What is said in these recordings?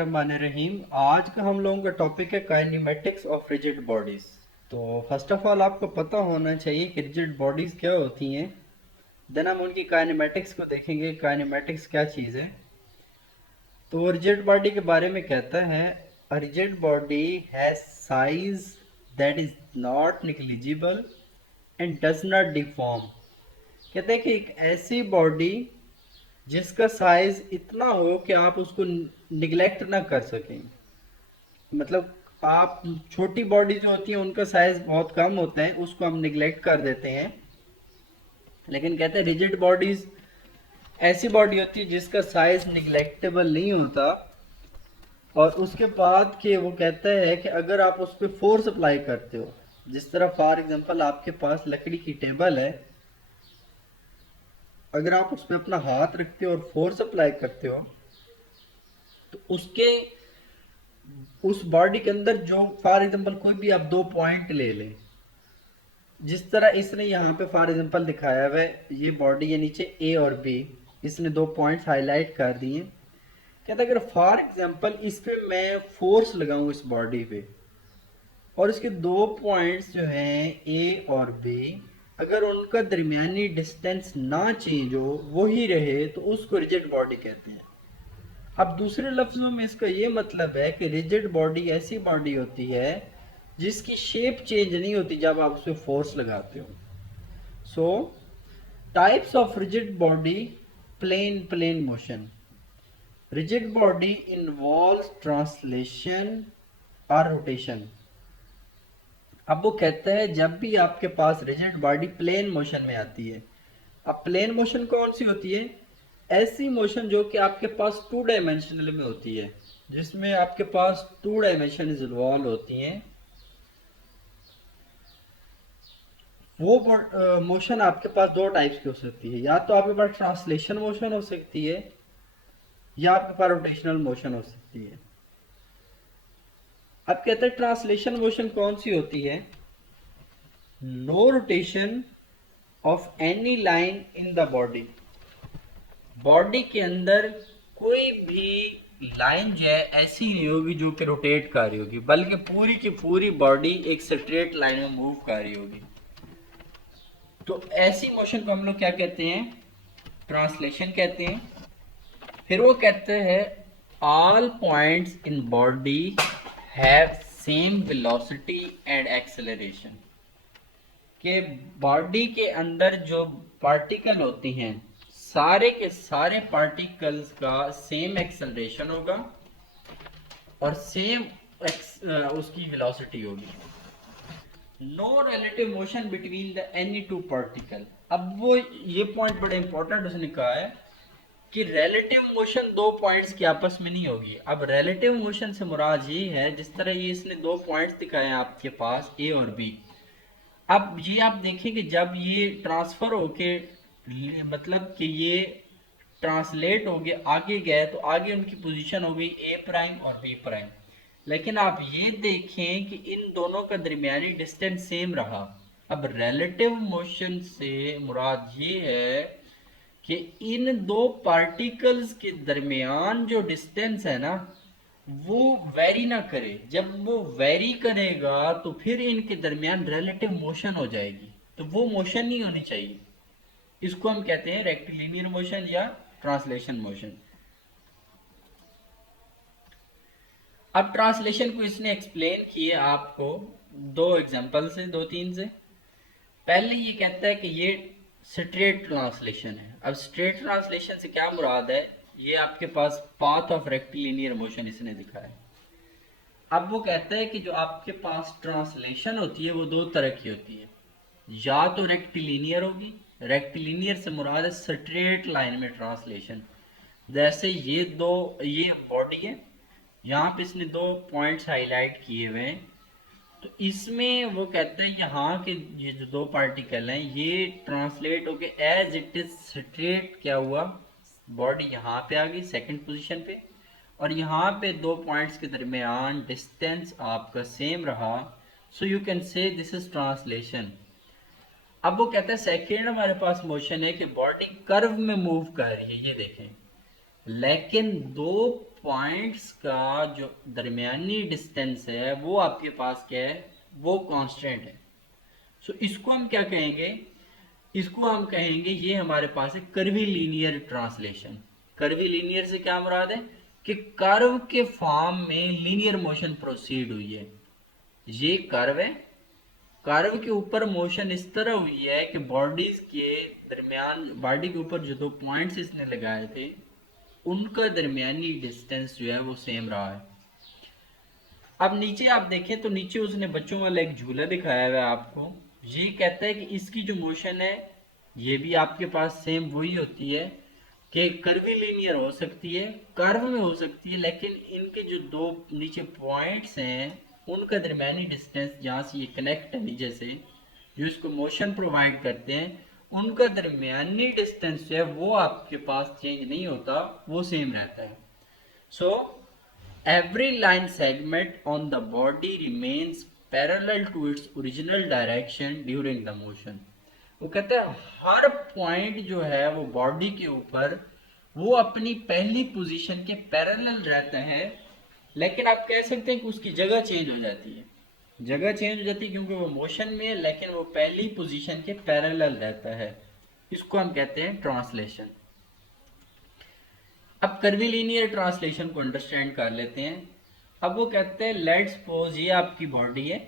रहीम। आज का हम लोगों का टॉपिक है काइनेमेटिक्स ऑफ रिजिड बॉडीज। तो फर्स्ट ऑफ ऑल आपको पता होना चाहिए कि रिजिड बॉडीज क्या होती हैं। देन हम उनकी काइनेमेटिक्स को देखेंगे, काइनेमेटिक्स क्या चीज़ है। तो रिजिड बॉडी के बारे में कहता है, rigid body has size that is not negligible and does not deform. कहते हैं कि एक ऐसी बॉडी जिसका साइज इतना हो कि आप उसको निगलेक्ट ना कर सकें। मतलब आप छोटी बॉडी जो होती है उनका साइज बहुत कम होता है, उसको हम निगलेक्ट कर देते हैं। लेकिन कहते हैं रिजिड बॉडीज ऐसी बॉडी होती है जिसका साइज निगलेक्टेबल नहीं होता। और उसके बाद के वो कहता है कि अगर आप उस पर फोर्स अप्लाई करते हो, जिस तरह फॉर एग्जांपल आपके पास लकड़ी की टेबल है, अगर आप उस पर अपना हाथ रखते हो और फोर्स अप्लाई करते हो तो उसके उस बॉडी के अंदर जो फॉर एग्जांपल कोई भी आप दो पॉइंट ले लें, जिस तरह इसने यहाँ पे फॉर एग्जांपल दिखाया हुआ है, ये बॉडी है नीचे ए और बी, इसने दो पॉइंट्स हाईलाइट कर दिए। कहता है अगर फॉर एग्जांपल इस पे मैं फोर्स लगाऊं इस बॉडी पे, और इसके दो पॉइंट्स जो हैं ए और बी, अगर उनका दरमियानी डिस्टेंस ना चेंज हो, वही रहे, तो उसको रिजिड बॉडी कहते हैं। अब दूसरे लफ्जों में इसका ये मतलब है कि रिजिड बॉडी ऐसी बॉडी होती है जिसकी शेप चेंज नहीं होती जब आप उस पर फोर्स लगाते हो। So types of rigid body, plane motion. Rigid body involves translation और रोटेशन। अब वो कहता है जब भी आपके पास रिजिड बॉडी प्लेन मोशन में आती है। अब प्लेन मोशन कौन सी होती है? ऐसी मोशन जो कि आपके पास टू डायमेंशनल में होती है, जिसमें आपके पास टू डायमेंशन इन्वॉल्व होती हैं। वो मोशन आपके पास दो टाइप्स की हो सकती है, या तो आपके पास ट्रांसलेशन मोशन हो सकती है या आपके पास रोटेशनल मोशन हो सकती है। अब कहते हैं ट्रांसलेशन मोशन कौन सी होती है? No rotation of any line in the body. Body के अंदर कोई भी लाइन जो है ऐसी नहीं होगी जो कि रोटेट कर रही होगी, बल्कि पूरी की पूरी बॉडी एक स्ट्रेट लाइन में मूव कर रही होगी। तो ऐसी मोशन को हम लोग क्या कहते हैं? ट्रांसलेशन कहते हैं। फिर वो कहते हैं all points in body have same velocity and acceleration. के बॉडी के अंदर जो पार्टिकल होती हैं, सारे के सारे पार्टिकल्स का सेम एक्सेलरेशन होगा और सेम उसकी वेलोसिटी होगी। No relative motion between the any two particle. अब वो ये पॉइंट बड़ा इंपॉर्टेंट उसने कहा है कि रिलेटिव मोशन दो पॉइंट्स की आपस में नहीं होगी। अब रिलेटिव मोशन से मुराद ये है, जिस तरह ये इसने दो पॉइंट्स दिखाए हैं आपके पास ए और बी। अब ये आप देखें कि जब ये ट्रांसफर होके, मतलब कि ये ट्रांसलेट हो गए आगे गए, तो आगे उनकी पोजीशन हो गई ए प्राइम और बी प्राइम। लेकिन आप ये देखें कि इन दोनों का दरमियानी डिस्टेंस सेम रहा। अब रिलेटिव मोशन से मुराद ये है कि इन दो पार्टिकल्स के दरमियान जो डिस्टेंस है ना, वो वेरी ना करे। जब वो वेरी करेगा तो फिर इनके दरमियान रिलेटिव मोशन हो जाएगी, तो वो मोशन नहीं होनी चाहिए। इसको हम कहते हैं रेक्टिलिनियर मोशन या ट्रांसलेशन मोशन। अब ट्रांसलेशन को इसने एक्सप्लेन किए आपको दो एग्जांपल से, दो तीन से। पहले ये कहता है कि ये स्ट्रेट ट्रांसलेशन है। अब स्ट्रेट ट्रांसलेशन से क्या मुराद है? ये आपके पास पाथ ऑफ रेक्टिलिनियर मोशन इसने दिखाया है। अब वो कहता है कि जो आपके पास ट्रांसलेशन होती है वो दो तरह की होती है। या तो रेक्टिलिनियर होगी, रेक्टिलिनियर से मुराद है स्ट्रेट लाइन में ट्रांसलेशन। जैसे ये बॉडी है, यहाँ पे इसने दो पॉइंट्स हाईलाइट किए हुए हैं। तो इसमें वो कहते हैं यहाँ के ये जो दो पार्टिकल हैं ये ट्रांसलेट होके एज इट इज स्ट्रेट क्या हुआ, बॉडी यहाँ पे आ गई सेकंड पोजीशन पे, और यहाँ पे दो पॉइंट्स के दरमियान डिस्टेंस आपका सेम रहा। सो यू कैन से दिस इज ट्रांसलेशन। अब वो कहता है सेकेंड हमारे पास मोशन है कि बॉडी कर्व में मूव कर रही है, ये देखें, लेकिन दो पॉइंट्स का जो दरमियानी डिस्टेंस है वो आपके पास क्या है, वो कांस्टेंट है। सो इसको हम क्या कहेंगे, इसको हम कहेंगे ये हमारे पास है curvy linear translation. Curvy linear से क्या मुराद है कि कर्व के फॉर्म में लीनियर मोशन प्रोसीड हुई है। ये कर्व है, कर्व के ऊपर मोशन इस तरह हुई है कि बॉडीज के दरमियान, बॉडी के ऊपर जो दो पॉइंट्स इसने लगाए थे उनका दरमियानी डिस्टेंस जो है वो सेम रहा है। अब नीचे आप देखें तो नीचे उसने बच्चों वाला एक झूला दिखाया हुआ है आपको। ये कहता है कि इसकी जो मोशन है ये भी आपके पास सेम वही होती है कि कर्वी लीनियर हो सकती है, कर्व में हो सकती है, लेकिन इनके जो दो नीचे पॉइंट्स हैं उनका दरमियानी डिस्टेंस जहाँ से ये कनेक्ट है नीचे से, जो इसको मोशन प्रोवाइड करते हैं, उनका दरमियानी डिस्टेंस जो है वो आपके पास चेंज नहीं होता, वो सेम रहता है। सो every line segment on the body remains parallel to its original direction during the motion। वो कहते हैं हर पॉइंट जो है वो बॉडी के ऊपर वो अपनी पहली पोजीशन के पैरेलल रहता है, लेकिन आप कह सकते हैं कि उसकी जगह चेंज हो जाती है। जगह चेंज हो जाती है क्योंकि वो मोशन में है, लेकिन वो पहली पोजीशन के पैरेलल रहता है। इसको हम कहते हैं ट्रांसलेशन। अब कर्वीलिनियर ट्रांसलेशन को अंडरस्टैंड कर लेते हैं। अब वो कहते हैं लेट्स सपोज ये आपकी बॉडी है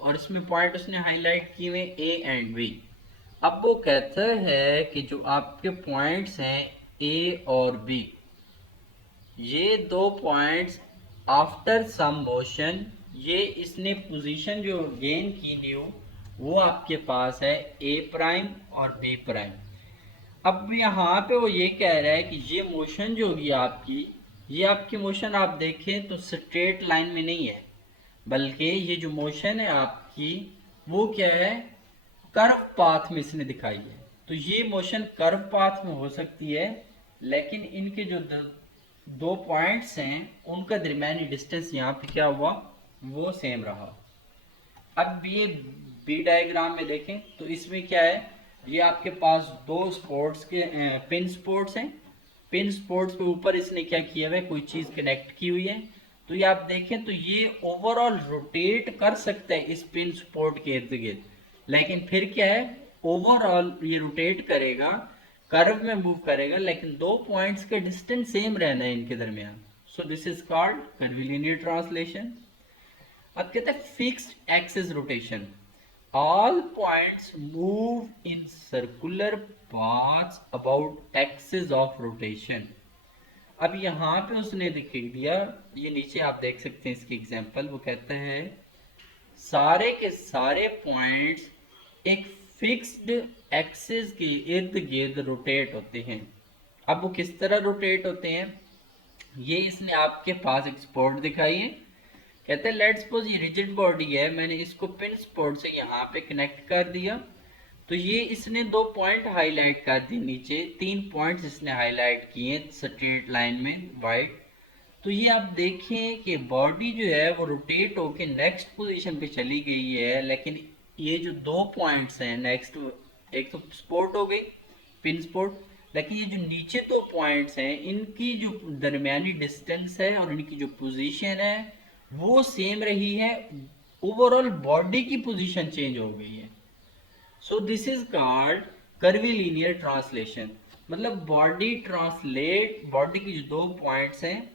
और इसमें पॉइंट उसने हाईलाइट किए हुए ए एंड बी। अब वो कहता है कि जो आपके पॉइंट्स हैं ए और बी, ये दो पॉइंट्स आफ्टर सम मोशन, ये इसने पोजीशन जो गेन की न्यू वो आपके पास है ए प्राइम और बी प्राइम। अब यहाँ पे वो ये कह रहा है कि ये मोशन जो होगी आपकी, ये आपकी मोशन आप देखें तो स्ट्रेट लाइन में नहीं है, बल्कि ये जो मोशन है आपकी वो क्या है, कर्व पाथ में इसने दिखाई है। तो ये मोशन कर्व पाथ में हो सकती है, लेकिन इनके जो दो पॉइंट्स हैं उनका दरमियानी डिस्टेंस यहाँ पे क्या हुआ, वो सेम रहा। अब ये बी डायग्राम में देखें तो इसमें क्या है, ये आपके पास दो स्पोर्ट्स के पिन स्पोर्ट्स हैं। पिन स्पोर्ट्स के ऊपर इसने क्या किया हुआ है, कोई चीज कनेक्ट की हुई है। तो ये आप देखें तो ये ओवरऑल रोटेट कर सकता है इस पिन स्पोर्ट के इर्द गिर्द, लेकिन फिर क्या है, ओवरऑल ये रोटेट करेगा, कर्व में मूव करेगा, लेकिन दो पॉइंट्स का डिस्टेंस सेम रहना है इनके दरमियान। सो this is called curvilinear translation. अब कहते हैं fixed axis rotation. All points move in circular paths about axis of rotation. अब यहाँ पे उसने दिखा दिया, ये नीचे आप देख सकते हैं इसकी एग्जांपल। वो कहता है सारे के सारे पॉइंट्स एक फिक्स्ड एक्सिस के इर्द गिर्द रोटेट होते हैं। अब वो किस तरह रोटेट होते हैं, ये इसने आपके पास एक स्पॉट दिखाई है। कहते हैं लेट्स सपोज ये रिजिड बॉडी है, मैंने इसको पिन स्पॉट से यहाँ पे कनेक्ट कर दिया, तो ये इसने दो पॉइंट हाईलाइट कर दिए, नीचे तीन पॉइंट्स इसने हाईलाइट किए स्ट्रेट लाइन में वाइट। तो ये आप देखें कि बॉडी जो है वो रोटेट होके नेक्स्ट पोजीशन पे चली गई है, लेकिन ये जो दो पॉइंट्स हैं नेक्स्ट, एक तो स्पॉट हो गई पिन स्पॉट, लेकिन ये जो नीचे दो पॉइंट्स हैं इनकी जो दरमियानी डिस्टेंस है और इनकी जो पोजीशन है वो सेम रही है, ओवरऑल बॉडी की पोजीशन चेंज हो गई है। So this is called curvilinear translation. मतलब बॉडी ट्रांसलेट, बॉडी की जो दो पॉइंट्स हैं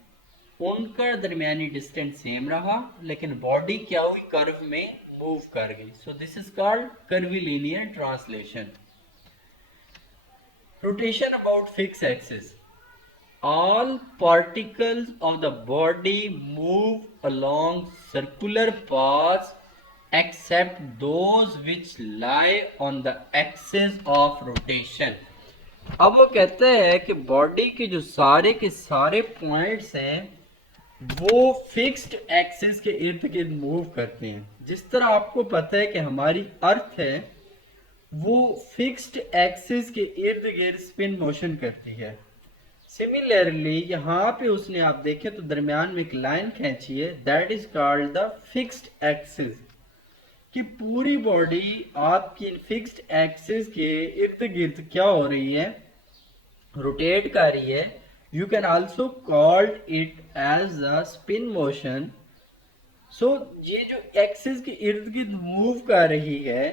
उनका दरमियानी डिस्टेंस सेम रहा, लेकिन बॉडी क्या हुई, कर्व में मूव कर गई। सो this is called curvilinear translation. Rotation about fix axis. All particles of the body move along circular paths except those which lie on the axis of rotation। अब वो कहते हैं कि बॉडी के जो सारे के सारे पॉइंट्स हैं वो फिक्स्ड एक्सिस के इर्द गिर्द मूव करते हैं। जिस तरह आपको पता है कि हमारी अर्थ है वो फिक्स्ड एक्सिस के इर्द गिर्द स्पिन मोशन करती है, सिमिलरली यहाँ पे उसने आप देखें तो दरमियान में एक लाइन खींची है, that is called the fixed axis. कि पूरी बॉडी आपकी फिक्स्ड एक्सिस के इर्द गिर्द क्या हो रही है, रोटेट कर रही है, You can also call it as a spin motion. सो ये जो एक्सिस के इर्द गिर्द मूव कर रही है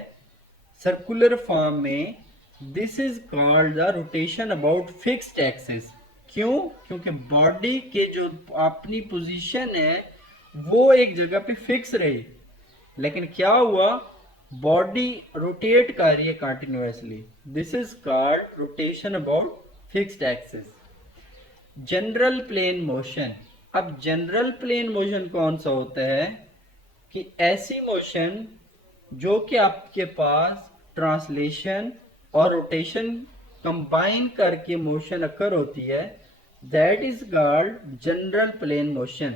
सर्कुलर फॉर्म में, this is called the rotation about fixed axis. क्यों? क्योंकि बॉडी के जो अपनी पोजीशन है वो एक जगह पे फिक्स रही, लेकिन क्या हुआ, बॉडी रोटेट कर रही है continuously. This is called rotation about fixed axis. General plane motion. अब जनरल प्लेन मोशन कौन सा होता है कि ऐसी मोशन जो कि आपके पास ट्रांसलेशन और रोटेशन कंबाइन करके मोशन अकर होती है, that is called general plane motion.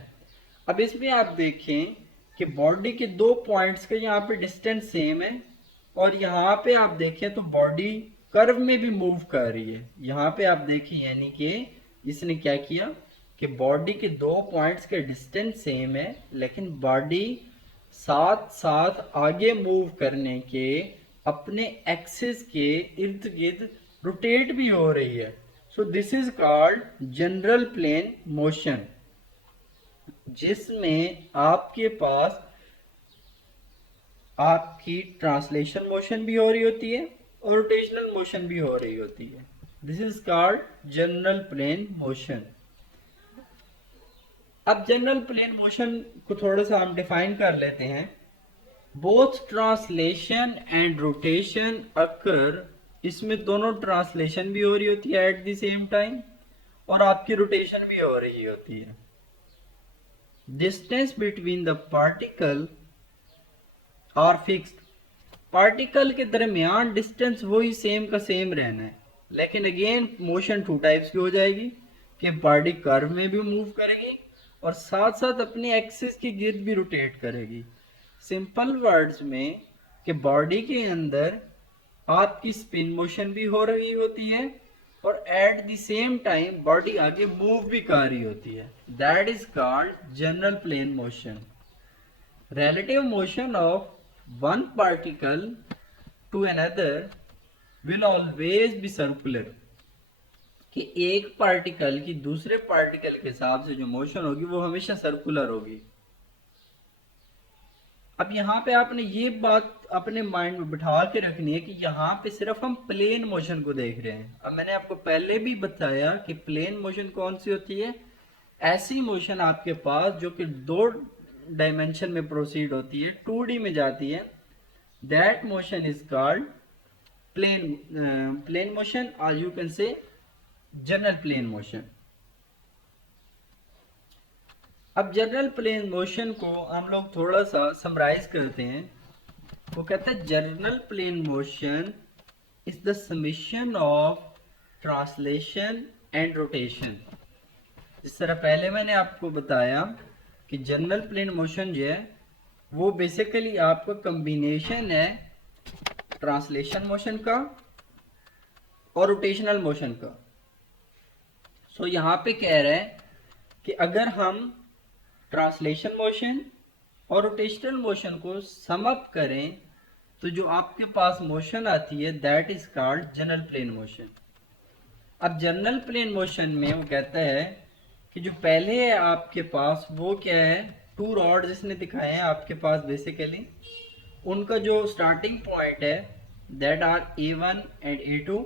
अब इसमें आप देखें कि बॉडी के दो पॉइंट्स के यहाँ पे डिस्टेंस सेम है, और यहाँ पे आप देखें तो बॉडी कर्व में भी मूव कर रही है। यहाँ पे आप देखें यानी कि इसने क्या किया कि बॉडी के दो पॉइंट्स के डिस्टेंस सेम है, लेकिन बॉडी साथ साथ आगे मूव करने के अपने एक्सिस के इर्द गिर्द रोटेट भी हो रही है। So this is called general plane motion, जिसमें आपके पास आपकी ट्रांसलेशन मोशन भी हो रही होती है और रोटेशनल मोशन भी हो रही होती है। This is called general plane motion. अब जनरल प्लेन मोशन को थोड़ा सा हम डिफाइन कर लेते हैं। Both translation and rotation occur, इसमें दोनों ट्रांसलेशन भी हो रही होती है एट द सेम टाइम, और आपकी रोटेशन भी हो रही होती है। Distance between the particle are fixed. Particle के दरमियान डिस्टेंस वही सेम का सेम रहना है, लेकिन अगेन मोशन टू टाइप्स की हो जाएगी कि बॉडी कर्व में भी मूव करेगी और साथ साथ अपने एक्सिस के गिर्द भी रोटेट करेगी। सिंपल वर्ड्स में कि बॉडी के अंदर आपकी स्पिन मोशन भी हो रही होती है और at the same time body आगे मूव भी कर रही होती है। That is called general plane motion. Relative motion of one particle to another will always be circular, कि एक पार्टिकल की दूसरे पार्टिकल के हिसाब से जो मोशन होगी वो हमेशा सर्कुलर होगी। अब यहाँ पे आपने ये बात अपने माइंड में बिठा के रखनी है कि यहाँ पे सिर्फ हम प्लेन मोशन को देख रहे हैं। अब मैंने आपको पहले भी बताया कि प्लेन मोशन कौन सी होती है, ऐसी मोशन आपके पास जो कि दो डायमेंशन में प्रोसीड होती है, 2D में जाती है, that motion is called plane motion, और you can say general plane motion. अब जनरल प्लेन मोशन को हम लोग थोड़ा सा समराइज करते हैं। वो कहता है general plane motion is the summation of translation and rotation. जिस तरह पहले मैंने आपको बताया कि जनरल प्लेन मोशन जो है वो बेसिकली आपका कॉम्बिनेशन है ट्रांसलेशन मोशन का और रोटेशनल मोशन का। सो यहाँ पे कह रहे हैं कि अगर हम ट्रांसलेशन मोशन और रोटेशनल मोशन को सम अप करें तो जो आपके पास मोशन आती है that is called general plane motion. अब जनरल प्लेन मोशन में वो कहता है कि जो पहले है आपके पास वो क्या है, टू रॉड जिसने दिखाए हैं आपके पास बेसिकली, उनका जो स्टार्टिंग पॉइंट है that are A1 and A2,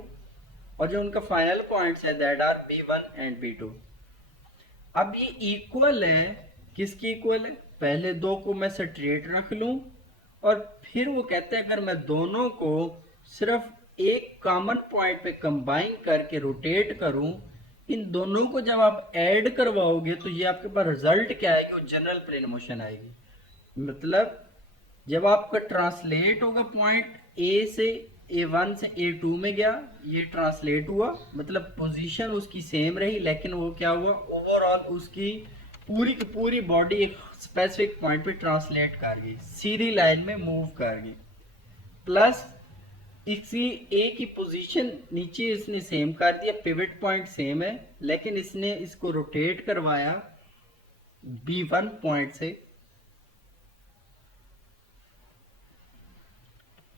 और जो उनका फाइनल पॉइंट्स है that are B1 and B2। अब ये इक्वल है, किसकी इक्वल है, पहले दो को मैं स्ट्रेट रख लूं और फिर वो कहते हैं अगर मैं दोनों को सिर्फ एक कॉमन पॉइंट पे कंबाइन करके रोटेट करूं, इन दोनों को जब आप ऐड करवाओगे तो ये आपके पास रिजल्ट क्या आएगी, वो जनरल प्लेन मोशन आएगी। मतलब जब आपका ट्रांसलेट होगा पॉइंट ए से A1 से A2 में गया, ये ट्रांसलेट हुआ, मतलब पोजीशन उसकी सेम रही, लेकिन वो क्या हुआ, ओवरऑल उसकी पूरी की पूरी बॉडी एक स्पेसिफिक पॉइंट पे ट्रांसलेट कर गई, सीधी लाइन में मूव कर गई। प्लस इसी ए की पोजीशन नीचे इसने सेम कर दिया, पिवट पॉइंट सेम है, लेकिन इसने इसको रोटेट करवाया B1 पॉइंट से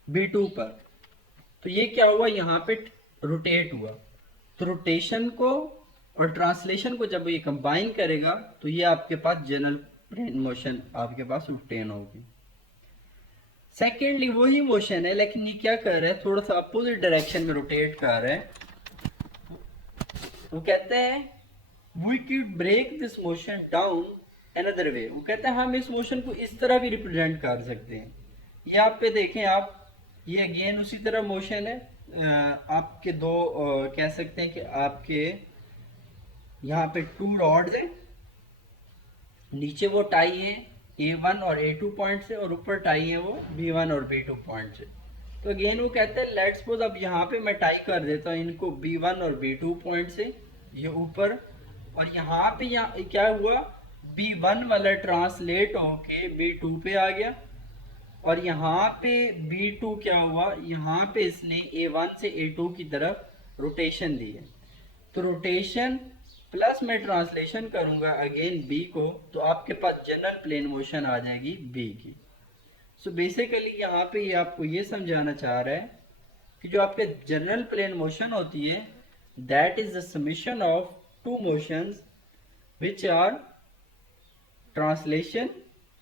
B2 पर, तो ये क्या हुआ, यहाँ पे रोटेट हुआ। तो रोटेशन को और ट्रांसलेशन को जब ये कंबाइन करेगा तो ये आपके पास जनरल प्लेन मोशन आपके पास ऑब्टेन होगी। सेकेंडली वही मोशन है लेकिन ये क्या कर रहा है, थोड़ा सा अपोजिट डायरेक्शन में रोटेट कर रहा है। वो कहते हैं we can break this motion down another way. वो कहते हैं हम इस मोशन को इस तरह भी रिप्रेजेंट कर सकते हैं। ये आप पे देखें आप, ये अगेन उसी तरह मोशन है। आपके दो कह सकते हैं कि आपके यहाँ पे टू रॉड्स हैं, नीचे वो टाई है A1 और A2 पॉइंट से और ऊपर टाई है वो B1 और B2 पॉइंट से। तो अगेन वो कहते हैं लेट्स सपोज अब यहाँ पे मैं टाई कर देता हूँ इनको B1 और B2 पॉइंट से, ये ऊपर, और यहाँ पे यहाँ क्या हुआ, B1 वाला ट्रांसलेट होके B2 पे आ गया, और यहाँ पे B2 क्या हुआ, यहाँ पे इसने A1 से A2 की तरफ रोटेशन दी है। तो रोटेशन प्लस मैं ट्रांसलेशन करूंगा अगेन बी को, तो आपके पास जनरल प्लेन मोशन आ जाएगी बी की। सो बेसिकली यहाँ पे ये आपको ये समझाना चाह रहा है कि जो आपके जनरल प्लेन मोशन होती है that is the summation of two motions which are translation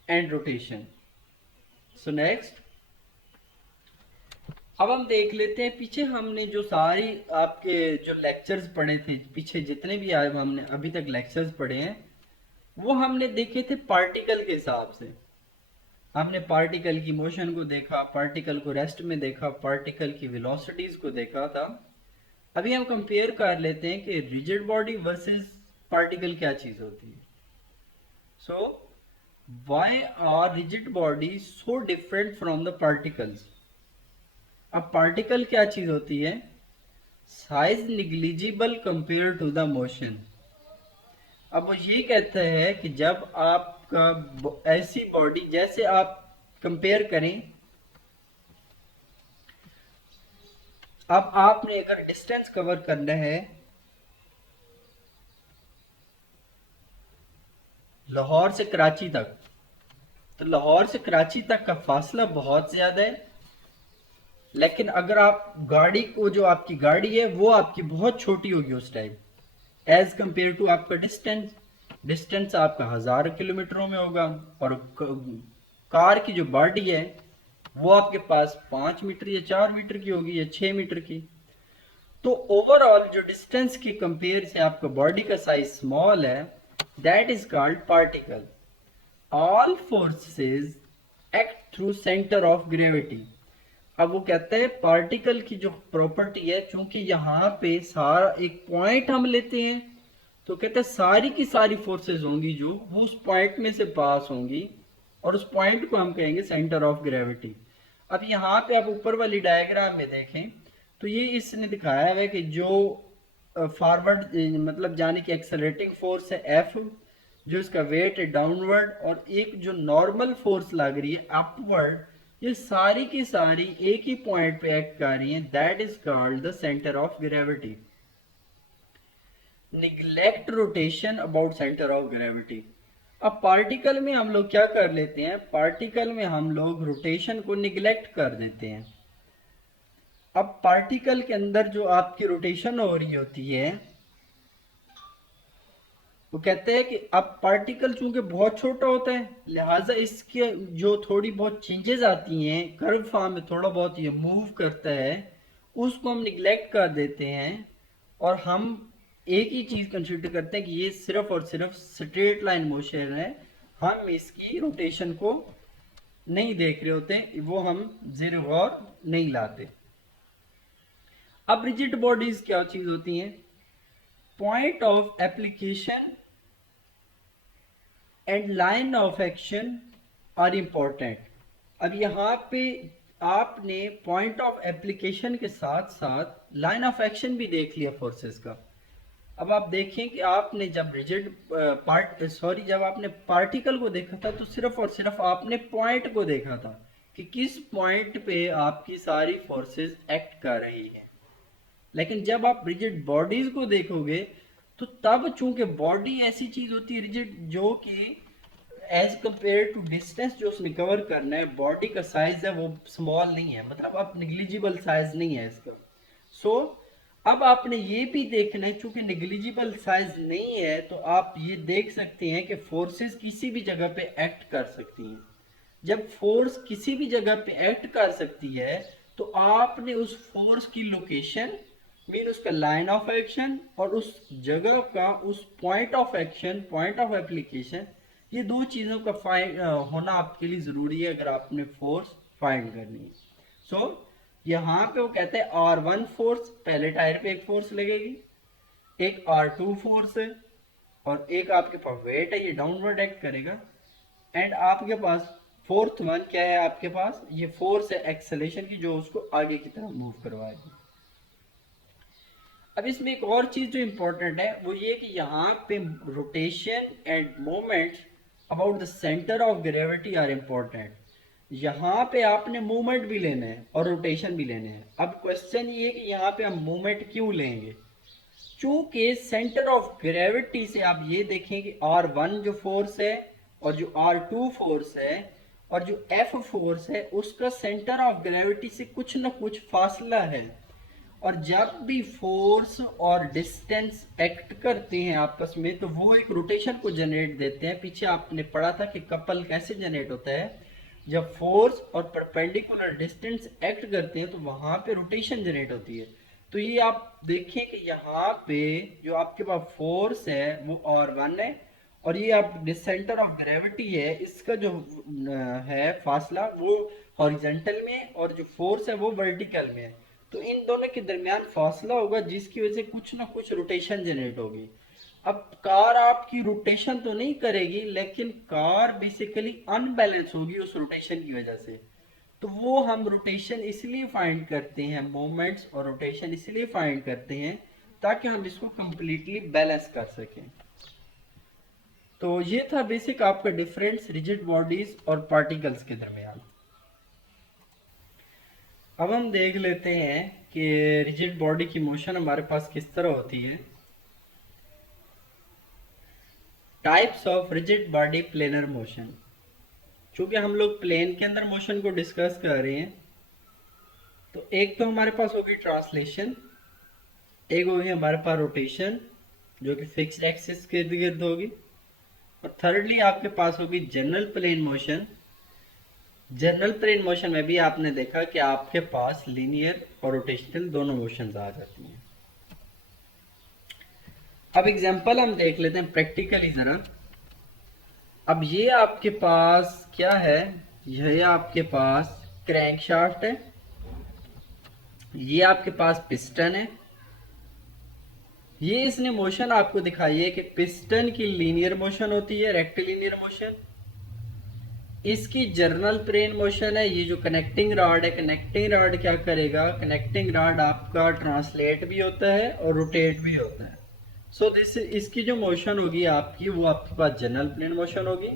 and rotation. So next अब हम देख लेते हैं पीछे हमने जो सारी आपके जो लेक्चर्स पढ़े थे, पीछे जितने भी आज हमने अभी तक लेक्चर्स पढ़े हैं वो हमने देखे थे पार्टिकल के हिसाब से। हमने पार्टिकल की मोशन को देखा, पार्टिकल को रेस्ट में देखा, पार्टिकल की वेलोसिटीज को देखा था। अभी हम कंपेयर कर लेते हैं कि रिजिड बॉडी वर्सेस पार्टिकल क्या चीज होती है। So why are rigid body so different from the particles. अब पार्टिकल क्या चीज होती है, size negligible compare to the motion. अब वो ये कहता है कि जब आपका ऐसी बॉडी, जैसे आप कंपेयर करें, अब आपने अगर डिस्टेंस कवर करना है लाहौर से कराची तक, तो लाहौर से कराची तक का फासला बहुत ज्यादा है, लेकिन अगर आप गाड़ी को, जो आपकी गाड़ी है वो आपकी बहुत छोटी होगी उस टाइम एज कंपेयर टू आपका डिस्टेंस। डिस्टेंस आपका 1000 किलोमीटरों में होगा, और कार की जो बॉडी है वो आपके पास 5 मीटर या 4 मीटर की होगी या 6 मीटर की। तो ओवरऑल जो डिस्टेंस के कंपेयर से आपका बॉडी का साइज स्मॉल है that is called particle. All forces act through centre of gravity. अब वो कहते हैं पार्टिकल की जो प्रॉपर्टी है, चूंकि यहाँ पे सारा एक पॉइंट हम लेते हैं तो कहते हैं सारी की सारी फोर्सेस होंगी जो वो उस पॉइंट में से पास होंगी, और उस पॉइंट को हम कहेंगे सेंटर ऑफ ग्रेविटी। अब यहाँ पे आप ऊपर वाली डायग्राम में देखें तो ये इसने दिखाया है कि जो फॉरवर्ड मतलब जाने की एक्सेलरेटिंग फोर्स है एफ, जो इसका वेट है डाउनवर्ड, और एक जो नॉर्मल फोर्स लग रही है अपवर्ड, ये सारी की सारी एक ही पॉइंट पे एक्ट कर रही हैं, that is called the centre of gravity. Neglect rotation about centre of gravity. अब पार्टिकल में हम लोग क्या कर लेते हैं, पार्टिकल में हम लोग रोटेशन को निग्लेक्ट कर देते हैं। अब पार्टिकल के अंदर जो आपकी रोटेशन हो रही होती है वो कहते हैं कि अब पार्टिकल चूंकि बहुत छोटा होता है लिहाजा इसके जो थोड़ी बहुत चेंजेस आती हैं कर्व फॉर्म में, थोड़ा बहुत ये मूव करता है, उसको हम निग्लेक्ट कर देते हैं और हम एक ही चीज कंसिडर करते हैं कि ये सिर्फ और सिर्फ स्ट्रेट लाइन मोशन है, हम इसकी रोटेशन को नहीं देख रहे होते, वो हम ज़रा गौर नहीं लाते। अब रिजिड बॉडीज क्या चीज होती हैं, point of application and line of action are important. अब यहाँ पे आपने पॉइंट ऑफ एप्लीकेशन के साथ साथ लाइन ऑफ एक्शन भी देख लिया फोर्सेस का। अब आप देखें कि आपने जब रिजिड जब आपने पार्टिकल को देखा था तो सिर्फ और सिर्फ आपने पॉइंट को देखा था कि किस पॉइंट पे आपकी सारी फोर्सेस एक्ट कर रही है, लेकिन जब आप रिजिड बॉडीज को देखोगे तो तब चूंकि बॉडी ऐसी चीज होती है रिजिड जो कि एज कंपेयर टू डिस्टेंस जो उसने कवर करना है, बॉडी का साइज है वो स्मॉल नहीं है, मतलब आप निग्लिजिबल साइज नहीं है इसका। सो अब आपने ये भी देखना है, चूंकि नेग्लिजिबल साइज नहीं है, तो आप ये देख सकते हैं कि फोर्सेस किसी भी जगह पे एक्ट कर सकती हैं। जब फोर्स किसी भी जगह पे एक्ट कर सकती है, तो आपने उस फोर्स की लोकेशन, मीन उसका लाइन ऑफ एक्शन, और उस जगह का उस point of action, point of application, ये दो चीज़ों का होना आपके लिए ज़रूरी है अगर आपने फोर्स फाइंड करनी है। सो यहाँ पे वो कहते हैं R1 फोर्स, पहले टायर पे एक फोर्स लगेगी, एक R2 फोर्स है, और एक आपके पास वेट है, ये डाउनवर्ड एक्ट करेगा। एंड आपके पास फोर्थ वन क्या है, आपके पास ये फोर्स है एक्सेलेरेशन की, जो उसको आगे की तरफ मूव करवाएगी। अब इसमें एक और चीज जो इंपॉर्टेंट है वो ये कि यहाँ पे rotation and moment about the centre of gravity are important. यहाँ पे आपने मूवमेंट भी लेना है और रोटेशन भी लेना है। अब क्वेश्चन ये है कि यहाँ पे हम मूवमेंट क्यों लेंगे? चूंकि सेंटर ऑफ ग्रेविटी से आप ये देखें कि R1 जो फोर्स है और जो R2 फोर्स है और जो F फोर्स है, उसका सेंटर ऑफ ग्रेविटी से कुछ ना कुछ फासला है। और जब भी फोर्स और डिस्टेंस एक्ट करते हैं आपस में, तो वो एक रोटेशन को जनरेट देते हैं। पीछे आपने पढ़ा था कि कपल कैसे जनरेट होता है, जब फोर्स और परपेंडिकुलर डिस्टेंस एक्ट करते हैं तो वहां पे रोटेशन जनरेट होती है। तो ये आप देखें कि यहाँ पे जो आपके पास फोर्स है वो R1 है, और ये आप सेंटर ऑफ ग्रेविटी है, इसका जो है फासला वो हॉरिजेंटल में, और जो फोर्स है वो वर्टिकल में है। तो इन दोनों के दरमियान फासला होगा, जिसकी वजह से कुछ ना कुछ रोटेशन जनरेट होगी। अब कार आपकी रोटेशन तो नहीं करेगी, लेकिन कार बेसिकली अनबैलेंस होगी उस रोटेशन की वजह से। तो वो हम रोटेशन इसलिए फाइंड करते हैं, मोमेंट्स और रोटेशन इसलिए फाइंड करते हैं ताकि हम इसको कंप्लीटली बैलेंस कर सकें। तो ये था बेसिक आपका डिफरेंस रिजिड बॉडीज और पार्टिकल्स के दरमियान। अब हम देख लेते हैं कि रिजिड बॉडी की मोशन हमारे पास किस तरह होती है। Types of rigid body planar motion. चूंकि हम लोग प्लेन के अंदर मोशन को डिस्कस कर रहे हैं, तो एक तो हमारे पास होगी ट्रांसलेशन, एक होगी हमारे पास रोटेशन जो कि फिक्स्ड एक्सिस के इर्द गिर्द होगी, और थर्डली आपके पास होगी general plane motion. General plane motion में भी आपने देखा कि आपके पास लीनियर और रोटेशनल दोनों मोशंस आ जाती हैं। अब एग्जांपल हम देख लेते हैं प्रैक्टिकली जरा। अब ये आपके पास क्या है, यह आपके पास क्रैंकशाफ्ट है, ये आपके पास पिस्टन है। ये इसने मोशन आपको दिखाई है कि पिस्टन की लीनियर मोशन होती है, रेक्टिलिनियर मोशन। इसकी जर्नल प्लेन मोशन है। ये जो कनेक्टिंग रॉड है, कनेक्टिंग रॉड क्या करेगा, कनेक्टिंग रॉड आपका ट्रांसलेट भी होता है और रोटेट भी होता है। सो दिस इसकी जो मोशन होगी आपकी, वो आपके पास जनरल प्लेन मोशन होगी।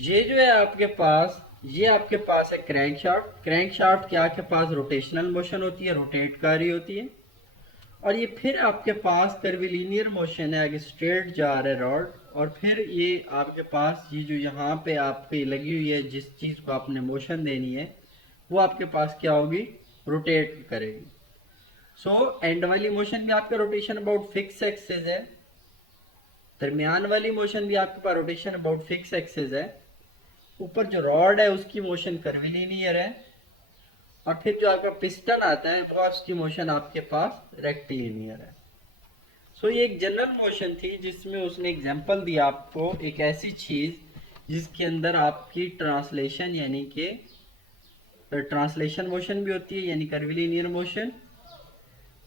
ये जो है आपके पास, ये आपके पास है क्रैंकशाफ्ट। क्रैंकशाफ्ट के आपके पास रोटेशनल मोशन होती है, रोटेट कर रही होती है। और ये फिर आपके पास कर्विलीनियर मोशन है, आगे स्ट्रेट जा रहा है रॉड, और फिर ये आपके पास ये जो यहाँ पे आपकी लगी हुई है, जिस चीज को आपने मोशन देनी है, वो आपके पास क्या होगी, रोटेट करेगी। सो एंड वाली मोशन भी आपका रोटेशन अबाउट फिक्स एक्सिस है, दरमियान वाली मोशन भी आपके पास रोटेशन अबाउट फिक्स एक्सिस है, ऊपर जो रॉड है उसकी मोशन कर्विलीनियर है, और फिर जो आपका पिस्टन आता है वो उसकी मोशन आपके पास रेक्टिलिनियर है। सो ये एक जनरल मोशन थी जिसमें उसने एग्जांपल दिया आपको, एक ऐसी चीज जिसके अंदर आपकी ट्रांसलेशन यानी कि ट्रांसलेशन मोशन भी होती है, यानी कर्विलीनियर मोशन।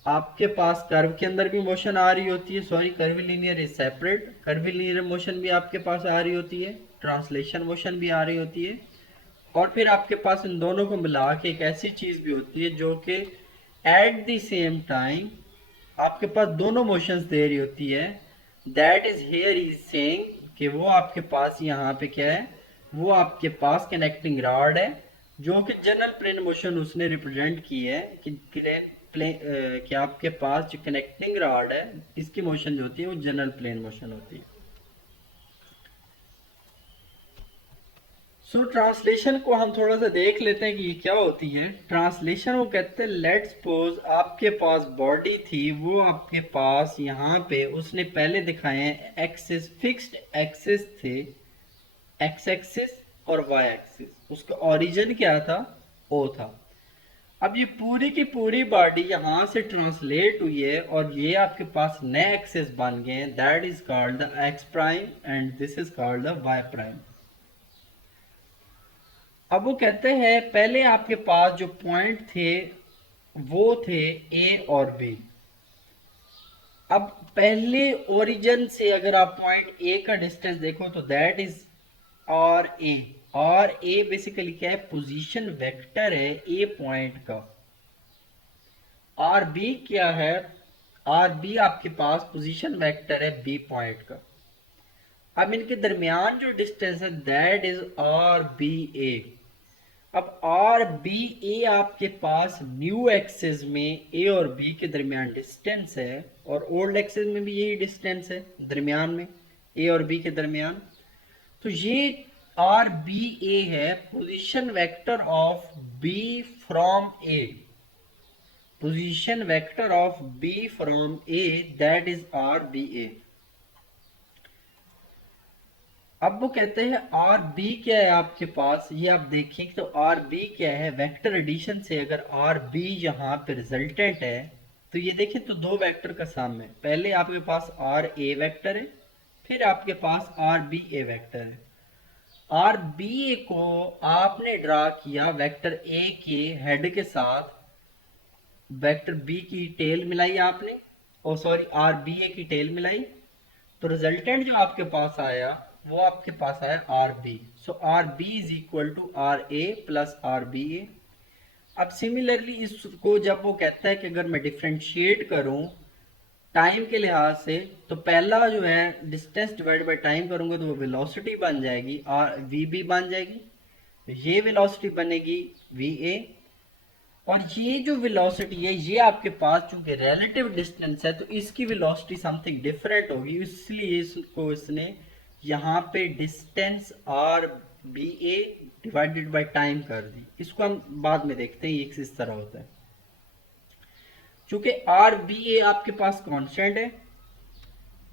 आपके पास कर्व के अंदर भी मोशन आ रही होती है, सॉरी कर्विलीनियर इज सेपरेट, कर्विलीनियर मोशन भी आपके पास आ रही होती है, ट्रांसलेशन मोशन भी आ रही होती है। और फिर आपके पास इन दोनों को मिला के एक ऐसी चीज भी होती है जो कि एट द सेम टाइम आपके पास दोनों मोशंस दे रही होती है। That is here is saying कि वो आपके पास यहाँ पे क्या है, वो आपके पास कनेक्टिंग रॉड है, जो कि जनरल प्लेन मोशन उसने रिप्रेजेंट की है कि कि आपके पास जो कनेक्टिंग रॉड है इसकी मोशन जो होती है वो जनरल प्लेन मोशन होती है। सो ट्रांसलेशन को हम थोड़ा सा देख लेते हैं कि ये क्या होती है। ट्रांसलेशन वो कहते हैं, लेट्स सपोज आपके पास बॉडी थी, वो आपके पास यहाँ पे उसने पहले दिखाए हैं एक्सिस, फिक्स्ड एक्सिस थे, एक्स एक्सिस और वाई एक्सिस। उसका ओरिजिन क्या था, ओ था। अब ये पूरी की पूरी बॉडी यहाँ से ट्रांसलेट हुई है और ये आपके पास नए एक्सिस बन गए हैं, that is called the X prime and this is called the Y prime. अब वो कहते हैं पहले आपके पास जो पॉइंट थे वो थे ए और बी। अब पहले ओरिजिन से अगर आप पॉइंट ए का डिस्टेंस देखो तो that is R A. R A basically क्या है, पोजीशन वेक्टर है ए पॉइंट का। आर बी क्या है, आर बी आपके पास पोजीशन वेक्टर है बी पॉइंट का। अब इनके दरमियान जो डिस्टेंस है that is R B A. अब आर बी ए आपके पास न्यू एक्सिस में ए और बी के दरमियान डिस्टेंस है और ओल्ड एक्सिस में भी यही डिस्टेंस है दरमियान में, ए और बी के दरमियान। तो ये आर बी ए है position vector of B from A, position vector of B from A, that is R B A. अब वो कहते हैं आर बी क्या है आपके पास, ये आप देखिए तो आर बी क्या है, वेक्टर एडिशन से अगर आर बी यहाँ पे रिजल्टेंट है तो ये देखिए तो दो वेक्टर का सम है। पहले आपके पास आर ए वेक्टर है, फिर आपके पास आर बी ए वेक्टर है। आर बी ए को आपने ड्रा किया वेक्टर ए के हेड के साथ, वेक्टर बी की टेल मिलाई आपने, ओ सॉरी आर बी ए की टेल मिलाई, तो रिजल्टेंट जो आपके पास आया वो आपके पास आया R B. So R B is equal to R A plus R B A. अब सिमिलरली इसको जब वो कहता है कि अगर मैं डिफ्रेंशिएट करूं टाइम के लिहाज से, तो पहला जो है डिस्टेंस डिवाइड बाय टाइम करूंगा तो वो वेलोसिटी बन जाएगी, आर वी बी बन जाएगी। ये वेलोसिटी बनेगी वी ए, और ये जो वेलोसिटी है ये आपके पास चूंकि रिलेटिव डिस्टेंस है तो इसकी वेलोसिटी समथिंग डिफरेंट होगी, इसलिए इसको इसने यहाँ पे distance R B A divided by time कर दी। इसको हम बाद में देखते हैं ये किस तरह होता है। चूंकि आर बी ए आपके पास कांस्टेंट है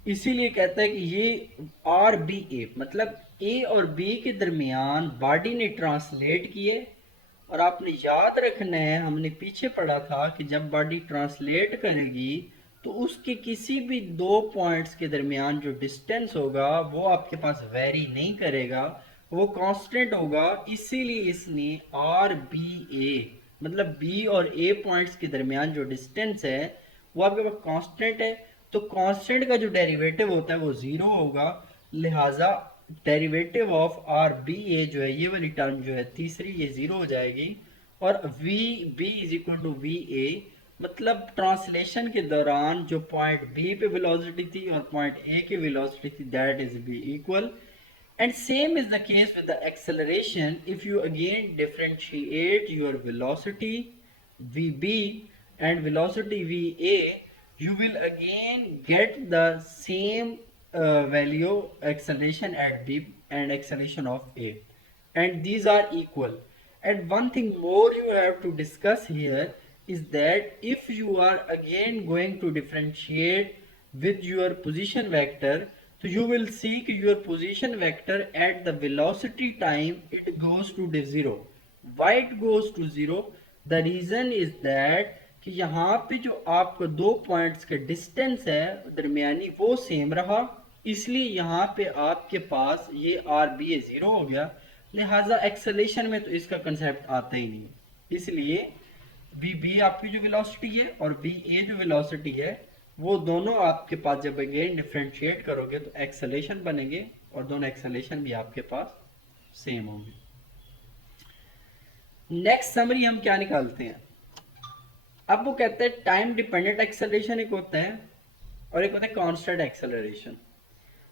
इसीलिए कहता है कि ये आर बी ए मतलब ए और बी के दरमियान बॉडी ने ट्रांसलेट किए। और आपने याद रखना है, हमने पीछे पढ़ा था कि जब बॉडी ट्रांसलेट करेगी तो उसके किसी भी दो पॉइंट्स के दरमियान जो डिस्टेंस होगा वो आपके पास वेरी नहीं करेगा, वो कांस्टेंट होगा। इसीलिए इसने आर बी ए मतलब बी और ए पॉइंट्स के दरमियान जो डिस्टेंस है वो आपके पास कांस्टेंट है, तो कांस्टेंट का जो डेरिवेटिव होता है वो जीरो होगा। लिहाजा डेरिवेटिव ऑफ आर बी ए जो है ये वाली टर्म जो है तीसरी ये जीरो हो जाएगी। और V B is equal to V A, मतलब ट्रांसलेशन के दौरान जो पॉइंट बी पे वेलोसिटी थी और पॉइंट ए की वेलोसिटी थी that is B equal. And same is the case with the acceleration. If you again differentiate your velocity Vb and velocity Va, you will again get the same value acceleration at B and acceleration of A. And these are equal. And one thing more you have to discuss here is that if you are again going to differentiate with your position vector, so you will see your position vector at the velocity time it goes to the zero. Why it goes to zero? The reason is that कि यहाँ पे जो आपको दो points के distance है दरमियानी वो same रहा, इसलिए यहाँ पे आपके पास ये आर बी ए जीरो हो गया। लिहाजा एक्सेलेरेशन में तो इसका कंसेप्ट आता ही नहीं, इसलिए वी बी आपकी जो वेलोसिटी है और वी ए जो वेलोसिटी है वो दोनों आपके पास जब अगेन डिफ्रेंशिएट करोगे तो एक्सेलेरेशन बनेंगे और दोनों एक्सेलेरेशन भी आपके पास सेम होंगे। नेक्स्ट समरी हम क्या निकालते हैं, अब वो कहते हैं टाइम डिपेंडेंट एक्सेलरेशन एक होता है और एक होता है कांस्टेंट एक्सेलरेशन।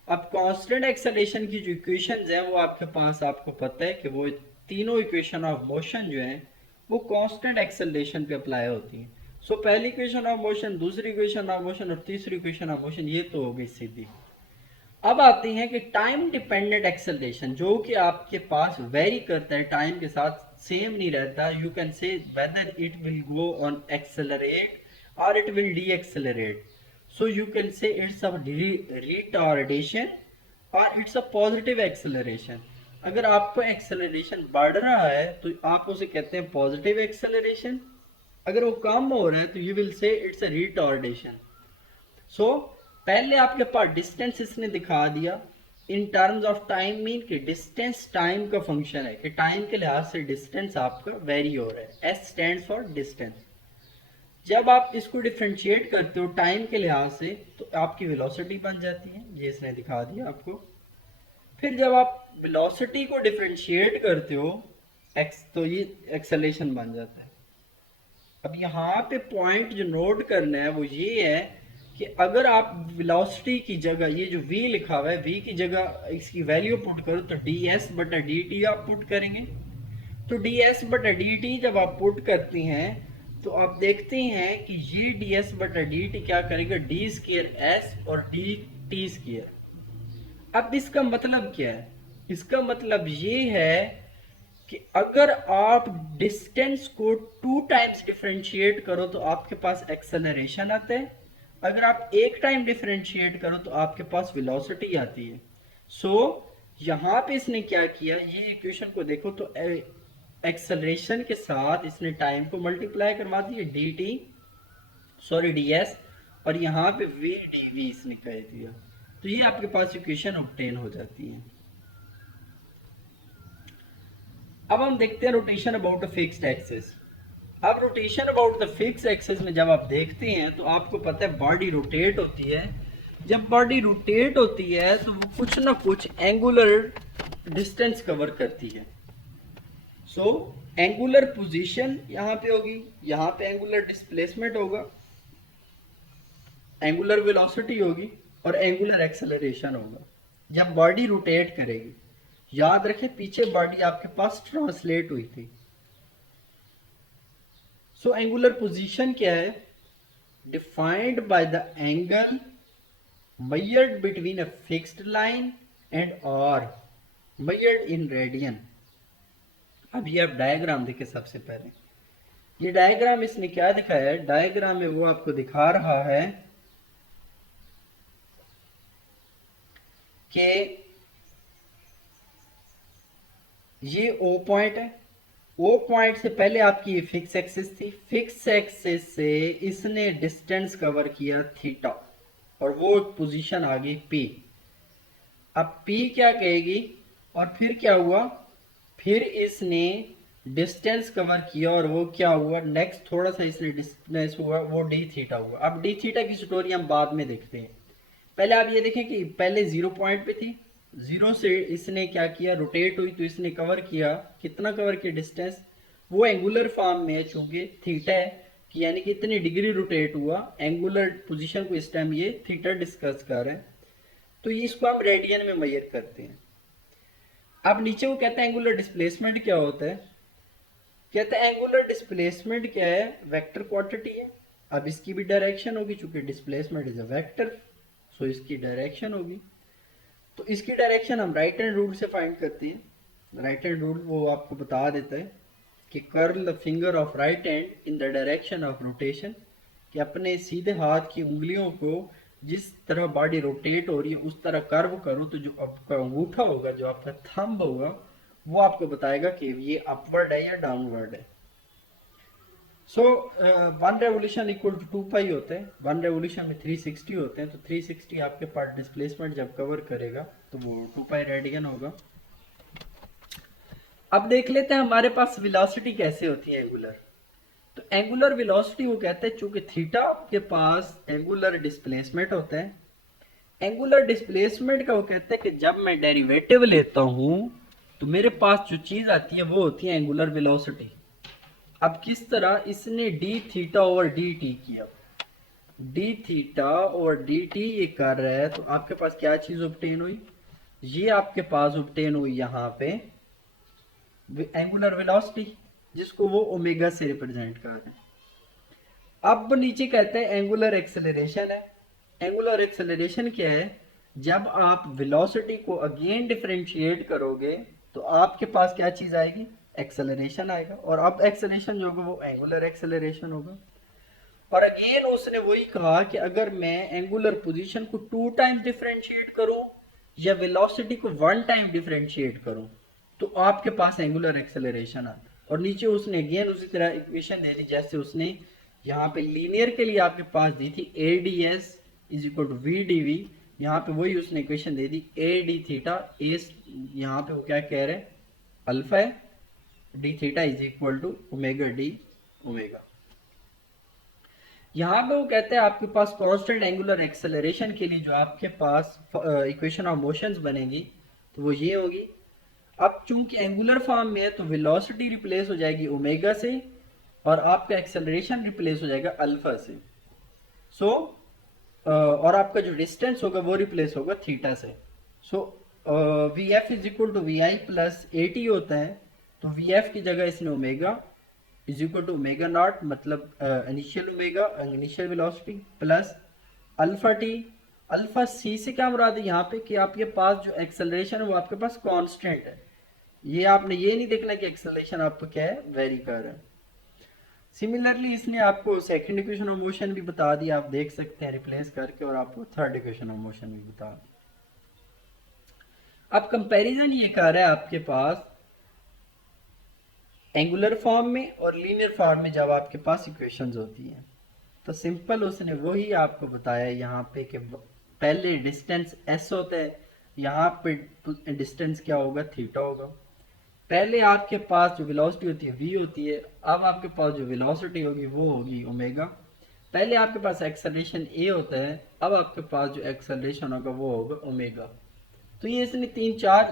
अब कांस्टेंट एक्सेलरेशन की जो इक्वेशंस हैं वो आपके पास आपको पता है कि वो तीनों इक्वेशन ऑफ मोशन जो हैं वो कांस्टेंट एक्सेलरेशन पे अप्लाई होती हैं। सो पहली इक्वेशन ऑफ मोशन, दूसरी इक्वेशन ऑफ मोशन और तीसरी इक्वेशन ऑफ मोशन ये तो हो गई सीधी। अब आते हैं कि टाइम डिपेंडेंट एक्सेलरेशन, जो कि आपके पास वेरी करता है टाइम के साथ, सेम नहीं रहता. You can say whether it will go on accelerate और it will decelerate. So you can say it's a retardation और इट्स अ पॉजिटिव एक्सेलरेशन. अगर आपको एक्सेलरेशन बढ़ रहा है तो आप उसे कहते हैं पॉजिटिव एक्सेलरेशन. अगर वो कम हो रहा है तो you will say it's a retardation. So पहले आपके पास डिस्टेंस इसने दिखा दिया in terms of time, mean कि डिस्टेंस टाइम का फंक्शन है, कि टाइम के लिहाज से डिस्टेंस आपका वेरी हो रहा है. S stand for distance. जब आप इसको डिफ्रेंशिएट करते हो टाइम के लिहाज से तो आपकी वेलोसिटी बन जाती है, ये इसने दिखा दिया आपको. फिर जब आप वेलोसिटी को डिफ्रेंशिएट करते हो एक्स, तो ये एक्सेलेरेशन बन जाता है. अब यहाँ पे पॉइंट जो नोट करना है वो ये है कि अगर आप वेलोसिटी की जगह ये जो v लिखा हुआ है, v की जगह इसकी वैल्यू पुट करो तो ds बटा dt आप पुट करेंगे. तो ds बटा dt जब आप पुट करते हैं तो आप देखते हैं कि ये ds बटा dt क्या करेगा, d स्क्वायर s और dt स्क्वायर. अब इसका मतलब क्या है, इसका मतलब ये है कि अगर आप डिस्टेंस को 2 टाइम्स डिफरेंशिएट करो तो आपके पास एक्सेलरेशन आता है. अगर आप एक टाइम डिफरेंशिएट करो तो आपके पास वेलोसिटी आती है. सो यहाँ पे इसने क्या किया, ये इक्वेशन को देखो तो एक्सेलरेशन के साथ इसने टाइम को मल्टीप्लाई करवा दिया dt, सॉरी ds, और यहाँ पे v dv इसने कह दिया. तो ये आपके पास इक्वेशन ऑब्टेन हो जाती है. अब हम देखते हैं rotation about a fixed axis. अब rotation about the fix axis में जब आप देखते हैं तो आपको पता है बॉडी रोटेट होती है. जब बॉडी रोटेट होती है तो वो कुछ ना कुछ एंगुलर डिस्टेंस कवर करती है. सो एंगुलर पोजीशन यहाँ पे होगी, यहाँ पे एंगुलर डिस्प्लेसमेंट होगा, एंगुलर वेलोसिटी होगी और एंगुलर एक्सेलरेशन होगा जब बॉडी रोटेट करेगी. याद रखें पीछे बॉडी आपके पास ट्रांसलेट हुई थी. सो एंगुलर पोजीशन क्या है, defined by the angle measured between a fixed line and or measured in radian. अब ये आप डायग्राम देखें. सबसे पहले ये डायग्राम इसने क्या दिखाया है, डायग्राम में वो आपको दिखा रहा है कि ये ओ पॉइंट है. ओ पॉइंट से पहले आपकी फिक्स एक्सिस थी, फिक्स एक्सिस से इसने डिस्टेंस कवर किया थीटा और वो पोजीशन आ गई P. अब P क्या कहेगी और फिर क्या हुआ, फिर इसने डिस्टेंस कवर किया और वो क्या हुआ, नेक्स्ट थोड़ा सा इसने डिस्टेंस हुआ वो डी थीटा हुआ. अब डी थीटा की स्टोरी हम बाद में देखते हैं. पहले आप ये देखें कि पहले 0 पॉइंट पे थी, 0 से इसने क्या किया, रोटेट हुई तो इसने कवर किया, कितना कवर किया डिस्टेंस, वो एंगुलर फॉर्म में है चूंकि थीटा है कि यानी कि इतनी डिग्री रोटेट हुआ. एंगुलर पोजीशन को इस टाइम ये थीटा डिस्कस कर रहे हैं, तो इसको हम रेडियन में मेजर करते हैं. अब नीचे वो कहते हैं एंगुलर डिस्प्लेसमेंट क्या होता है, कहते हैं एंगुलर डिस्प्लेसमेंट क्या है, वेक्टर क्वांटिटी है. अब इसकी भी डायरेक्शन होगी चूंकि डिस्प्लेसमेंट इज अ वेक्टर, सो इसकी डायरेक्शन होगी. तो इसकी डायरेक्शन हम राइट हैंड रूल से फाइंड करते हैं. राइट हैंड रूल वो आपको बता देता है कि curl the finger of right hand in the direction of rotation, कि अपने सीधे हाथ की उंगलियों को जिस तरह बॉडी रोटेट हो रही है उस तरह कर्व करो तो जो आपका अंगूठा होगा, जो आपका थंब होगा, वो आपको बताएगा कि ये अपवर्ड है या डाउनवर्ड है. सो 1 रेवोल्यूशन इक्वल टू 2 पाई होते हैं. 1 रेवोल्यूशन में 360 होते हैं, तो 360 आपके पास डिस्प्लेसमेंट जब कवर करेगा तो वो 2 पाई रेडियन होगा. अब देख लेते हैं हमारे पास वेलोसिटी कैसे होती है एंगुलर. तो एंगुलर वेलोसिटी वो कहते हैं चूंकि थीटा के पास एंगुलर डिस्प्लेसमेंट होता है. एंगुलर डिस्प्लेसमेंट का वो कहते हैं कि जब मैं डेरिवेटिव लेता हूं तो मेरे पास जो चीज आती है वो होती है एंगुलर वेलोसिटी. अब किस तरह इसने D theta over D T किया, डी थीटा और डी टी ये कर रहा है, तो आपके पास क्या चीज ऑब्टेन हुई, ये आपके पास ऑब्टेन हुई यहाँ पे एंगुलर वेलोसिटी, जिसको वो ओमेगा से रिप्रेजेंट कर रहे हैं. अब नीचे कहते हैं एंगुलर एक्सेलरेशन है. एंगुलर एक्सेलरेशन क्या है, जब आप वेलोसिटी को अगेन डिफरेंशिएट करोगे तो आपके पास क्या चीज आएगी, एक्सेलरेशन आएगा, और अब एक्सेलरेशन जो होगा वो एंगुलर एक्सेलरेशन होगा। और अगेन उसने वही कहा कि अगर मैं एंगुलर पोजीशन को 2 टाइम्स डिफरेंशिएट करूं या वेलोसिटी को 1 टाइम डिफरेंशिएट करूं तो आपके पास एंगुलर एक्सेलरेशन आता है। और नीचे उसने अगेन उसी तरह इक्वेशन दे दी जैसे उसने यहाँ पे लीनियर के लिए आपके पास दी थी, A D S is equal to V D V. यहाँ पे वही उसने इक्वेशन दे दी, ए डी थीटा एस, यहाँ पे वो क्या कह रहे हैं, अल्फा है, D theta is equal to omega D omega. यहाँ पे वो कहते हैं आपके पास कांस्टेंट एंगुलर एक्सेलरेशन के लिए जो आपके पास इक्वेशन ऑफ मोशंस बनेगी तो वो ये होगी। अब चूंकि एंगुलर फॉर्म में है तो वेलोसिटी रिप्लेस हो जाएगी ओमेगा से और आपका एक्सेलरेशन रिप्लेस हो जाएगा अल्फा से। सो और आपका जो डिस्टेंस होगा वो रिप्लेस होगा थीटा से। So V F is equal to V I plus A T होता है, तो वी एफ की जगह इसने omega is equal to omega not, मतलब initial omega initial velocity plus alpha T. Alpha C से क्या मुराद है यहाँ पे कि आपके पास जो एक्सेलरेशन है वो आपके पास कांस्टेंट है, ये आपने ये नहीं देखना कि एक्सेलरेशन आपको क्या है, वेरी कर रहा है। सिमिलरली इसने आपको सेकंड इक्वेशन ऑफ मोशन भी बता दिया, आप देख सकते हैं रिप्लेस करके, और आपको थर्ड इक्वेशन ऑफ मोशन भी बता दिया। अब कंपैरिजन ये कर रहा है आपके पास एंगुलर फॉर्म में और लीनियर फॉर्म में जब आपके पास इक्वेशंस होती हैं तो सिंपल उसने वही आपको बताया यहाँ पे कि पहले डिस्टेंस एस होता है, यहाँ पे डिस्टेंस क्या होगा, थीटा होगा। पहले आपके पास जो वेलोसिटी होती है वी होती है, अब आपके पास जो वेलोसिटी होगी वो होगी ओमेगा। पहले आपके पास एक्सेलरेशन ए होता है, अब आपके पास जो एक्सेलरेशन होगा वो होगा ओमेगा। तो ये इसने 3-4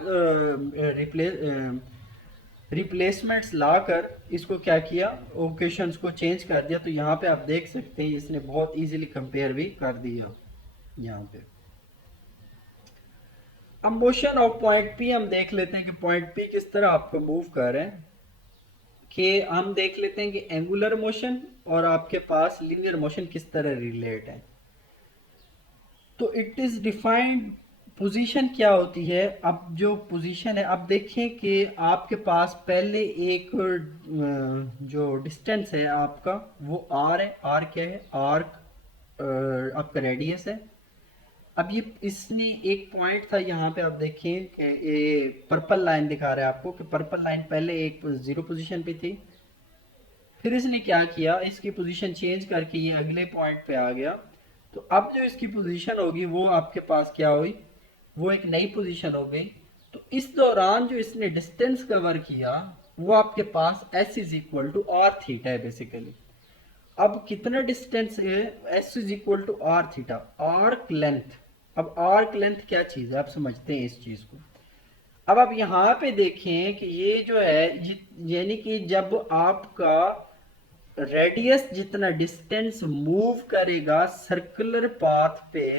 रिप्लेसमेंट्स लाकर इसको क्या किया, ओकेशंस को चेंज कर दिया। तो यहाँ पे आप देख सकते हैं इसने बहुत इजीली कंपेयर भी कर दिया यहाँ पे। अब मोशन ऑफ पॉइंट पी हम देख लेते हैं कि पॉइंट पी किस तरह आपको मूव कर रहे हैं। कि हम देख लेते हैं कि एंगुलर मोशन और आपके पास लीनियर मोशन किस तरह रिलेट है। तो इट इज डिफाइंड पोजीशन क्या होती है। अब जो पोजीशन है, अब देखें कि आपके पास पहले एक जो डिस्टेंस है आपका वो आर है। आर क्या है, आर्क आपका रेडियस है। अब ये इसने एक पॉइंट था यहाँ पे, आप देखें कि ये पर्पल लाइन दिखा रहा है आपको कि पर्पल लाइन पहले एक जीरो पोजीशन पे थी, फिर इसने क्या किया, इसकी पोजीशन चेंज करके ये अगले पॉइंट पे आ गया। तो अब जो इसकी पोजीशन होगी वो आपके पास क्या हुई, वो एक नई पोजीशन हो गई। तो इस दौरान जो इसने डिस्टेंस कवर किया वो आपके पास s is equal to R theta है बेसिकली। अब कितना डिस्टेंस है, s is equal to R theta, arc length. अब आर्क लेंथ क्या चीज है, आप समझते हैं इस चीज को। अब आप यहाँ पे देखें कि ये जो है यानी कि जब आपका रेडियस जितना डिस्टेंस मूव करेगा सर्कुलर पाथ पे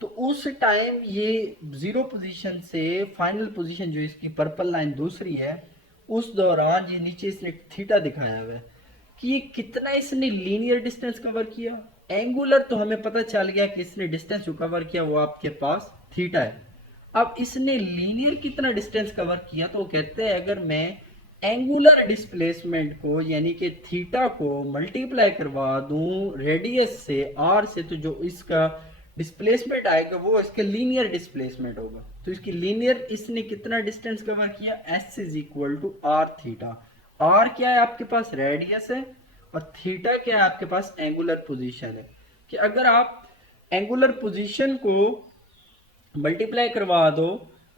तो उस टाइम ये जीरो पोजीशन से फाइनल पोजीशन जो इसकी पर्पल लाइन दूसरी है उस दौरान ये नीचे इसने थीटा दिखाया हुआ है कि ये कितना इसने लीनियर डिस्टेंस कवर किया। एंगुलर तो हमें पता चल गया कि इसने डिस्टेंस जो कवर किया वो आपके पास थीटा है। अब इसने लीनियर कितना डिस्टेंस कवर किया, तो वो कहते हैं अगर मैं एंगुलर डिस्प्लेसमेंट को यानी कि थीटा को मल्टीप्लाई करवा दूं रेडियस से आर से, तो जो इसका डिस्प्लेसमेंट आएगा वो इसके लीनियर डिस्प्लेसमेंट होगा। तो इसकी लीनियर इसने कितना डिस्टेंस कवर किया, S is equal to R theta. R क्या है आपके पास, रेडियस है, और थीटा क्या है आपके पास, एंगुलर पोजीशन है। कि अगर आप एंगुलर पोजीशन को मल्टीप्लाई करवा दो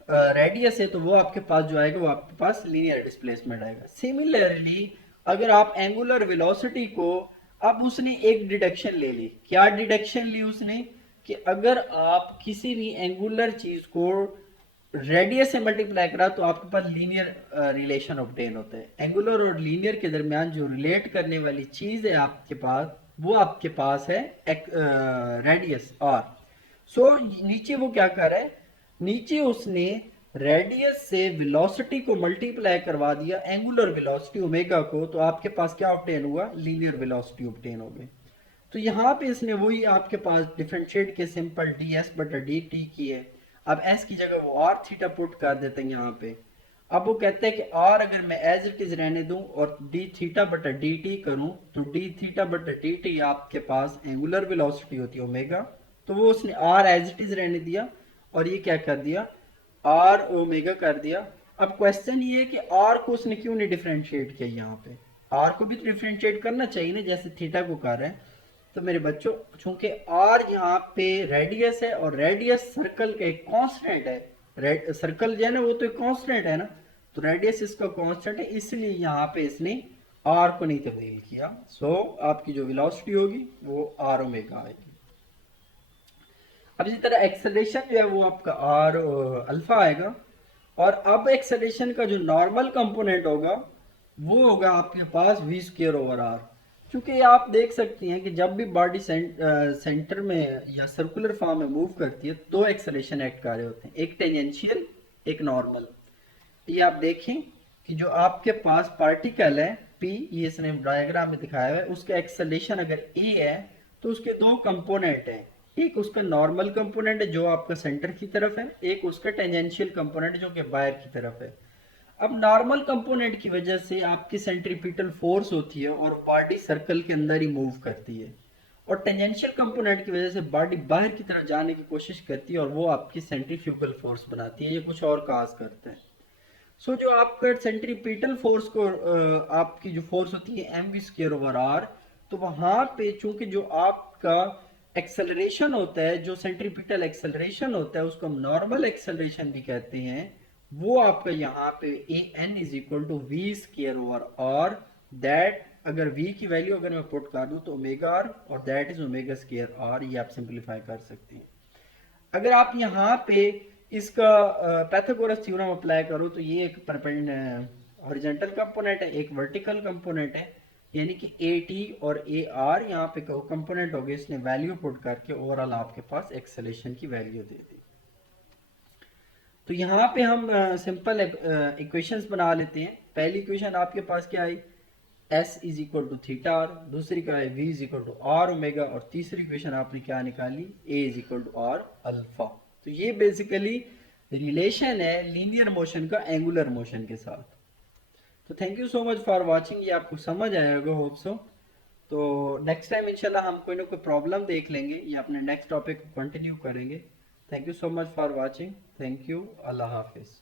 रेडियस है तो वो आपके पास जो आएगा वो आपके पास लीनियर डिस्प्लेसमेंट आएगा। सिमिलरली अगर आप एंगुलर वेलोसिटी को, अब उसने एक डिडक्शन ले ली, क्या डिडक्शन ली उसने कि अगर आप किसी भी एंगुलर चीज को रेडियस से मल्टीप्लाई करा तो आपके पास लीनियर रिलेशन ऑब्टेन होता है। एंगुलर और लीनियर के दरमियान जो रिलेट करने वाली चीज है आपके पास वो आपके पास है रेडियस आर। सो नीचे वो क्या कर रहा है, नीचे उसने रेडियस से वेलोसिटी को मल्टीप्लाई करवा दिया एंगुलर वेलोसिटी ओमेगा को, तो आपके पास क्या ऑब्टेन हुआ, लीनियर वेलोसिटी ऑब्टेन हो गई। तो यहाँ पे इसने वही आपके पास डिफरेंशिएट के सिंपल डी एस बटा डी टी की है। अब एस की जगह वो आर थीटा पुट कर देते हैं यहाँ पे। अब वो कहते हैं कि आर अगर मैं एज इट इज रहने दूं और डी थीटा बटा डी टी करूं, तो डी थीटा बटा डी टी आपके पास एंगुलर वेलोसिटी होती है ओमेगा। तो वो उसने आर एज इट इज रहने दिया और ये क्या कर दिया, आर ओमेगा कर दिया। अब क्वेश्चन ये है कि आर को उसने क्यों नहीं डिफरेंशिएट किया यहाँ पे। आर को भी तो डिफरेंशिएट करना चाहिए ना, जैसे थीटा को कर रहे हैं। तो मेरे बच्चों, चूंकि आर यहाँ पे रेडियस है और रेडियस सर्कल का एक कांस्टेंट है, सर्कल जो है ना वो तो एक कांस्टेंट है ना, तो रेडियस इसका कांस्टेंट है, इसलिए यहाँ पे इसने आर को नहीं तब्दील किया। सो आपकी जो वेलोसिटी होगी वो आर ओमेगा आएगी। अब इसी तरह एक्सेलरेशन जो है वो आपका आर अल्फा आएगा। और अब एक्सेलरेशन का जो नॉर्मल कंपोनेंट होगा वो होगा आपके पास वी स्क्र ओवर आर। क्योंकि आप देख सकती हैं कि जब भी बॉडी सेंटर में या सर्कुलर फॉर्म में मूव करती है, दो एक्सेलरेशन एक्ट कर रहे होते हैं, एक टेंजेंशियल एक नॉर्मल। ये आप देखें कि जो आपके पास पार्टिकल है पी, ये इसने डायग्राम में दिखाया है, उसका एक्सेलरेशन अगर ए है तो उसके दो कंपोनेंट हैं। एक उसका नॉर्मल कंपोनेंट है जो आपका सेंटर की तरफ है, एक उसका टेंजेंशियल कंपोनेंट जो कि बाहर की तरफ है। अब नॉर्मल कंपोनेंट की वजह से आपकी सेंट्रीपिटल फोर्स होती है और बॉडी सर्कल के अंदर ही मूव करती है, और टेंजेंशियल कंपोनेंट की वजह से बॉडी बाहर की तरफ जाने की कोशिश करती है और वो आपकी सेंट्रीफ्यूगल फोर्स बनाती है, ये कुछ और काज करता है। सो जो आपका सेंट्रीपिटल फोर्स को आपकी जो फोर्स होती है M V square over R, तो वहां पे चूंकि जो आपका एक्सेलरेशन होता है, जो सेंट्रीपिटल एक्सेलरेशन होता है उसको हम नॉर्मल एक्सेलरेशन भी कहते हैं, वो आपका यहाँ पे A N is equal to V square over R. That अगर v की वैल्यू अगर मैं पुट कर दूं तो ओमेगा आर, और that is omega square R. ये आप सिंपलीफाई कर सकते हैं। अगर आप यहाँ पे इसका पैथागोरस थ्योरम अप्लाई करो तो ये एक हॉरिजॉन्टल कंपोनेंट है, एक वर्टिकल कंपोनेंट है, यानी कि ए टी और ए आर यहाँ पे कंपोनेंट हो गए, इसने वैल्यू पुट करके ओवरऑल आपके पास एक्सेलेरेशन की वैल्यू दे दी। तो यहाँ पे हम सिंपल इक्वेशंस बना लेते हैं। पहली इक्वेशन आपके पास क्या आई, S is equal to theta R, दूसरी का है V is equal to R omega, और तीसरी इक्वेशन आपने क्या निकाली, A is equal to R alpha. तो ये बेसिकली रिलेशन है लीनियर मोशन का एंगुलर मोशन के साथ। तो thank you so much for watching, ये आपको समझ आया होगा होप सो। तो नेक्स्ट टाइम इंशाल्लाह हम कोई ना कोई प्रॉब्लम देख लेंगे या अपने नेक्स्ट टॉपिक को कंटिन्यू करेंगे। Thank you so much for watching, thank you, अल्लाह हाफिज़।